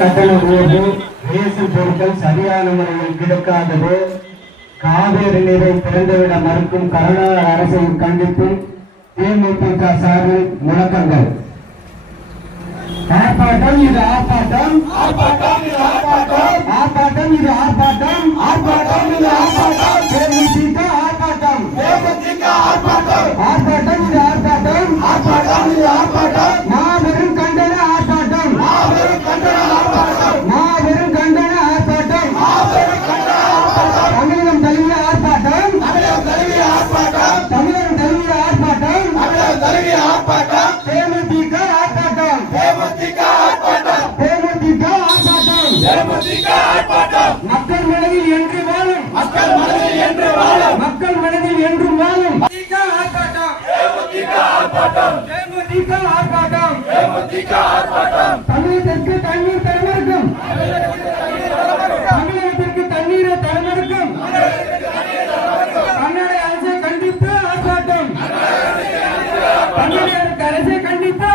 கட்டண உயர்வு, ரேஷன் பொருட்கள் சரியான முறையில் கிடைக்காதது, காவேரி நீரை திறந்துவிட மறுக்கும் கருணாநிதி அரசை கண்டித்தும் தேமுதிக சார்பில் முழக்கங்கள். ஆர்ப்பாட்டம் இது ஆர்ப்பாட்டம், ஆர்ப்பாட்டம் இது ஆர்ப்பாட்டம், ஆர்ப்பாட்டம் இது ஆர்ப்பாட்டம், ஆர்ப்பாட்டம் இது ஆர்ப்பாட்டம், தேமுதிக ஆர்ப்பாட்டம், தேமுதிக ஆர்ப்பாட்டம், ஆர்ப்பாட்டம் இது ஆர்ப்பாட்டம், ஆர்ப்பாட்டம் இது ஆர்ப்பாட்டம், மாபெரும் கண்டன ஆர்ப்பாட்டம், மாபெரும் கண்டன ஆர்ப்பாட்டம், மாபெரும் கண்டன ஆர்ப்பாட்டம், மாபெரும் கண்டன ஆர்ப்பாட்டம், தமிழகம் தழுவிய ஆர்ப்பாட்டம், தமிழகம் தழுவிய ஆர்ப்பாட்டம், தமிழகம் தழுவிய ஆர்ப்பாட்டம், தமிழகம் தழுவிய ஆர்ப்பாட்டம், தேமுதிக ஆர்ப்பாட்டம், தேமுதிக ஆர்ப்பாட்டம், தேமுதிக ஆர்ப்பாட்டம், தேமுதிக ஆர்ப்பாட்டம், மக்கள் மனதில் என்று வாழும், மக்கள் மனதில் என்று வாழும், மக்கள் மனதில் என்று வாழும், தேமுதிக ஆர்ப்பாட்டம், தேமுதிக ஆர்ப்பாட்டம், தேமுதிக ஆர்ப்பாட்டம், தேமுதிக ஆர்ப்பாட்டம், தமிழகத்திற்கு தண்ணீர் தரமறுக்கும், தமிழகத்திற்கு தண்ணீரை தரமறுக்கும், கர்நாடக அரசை கண்டித்து ஆர்ப்பாட்டம், கர்நாடக அரசை கண்டித்து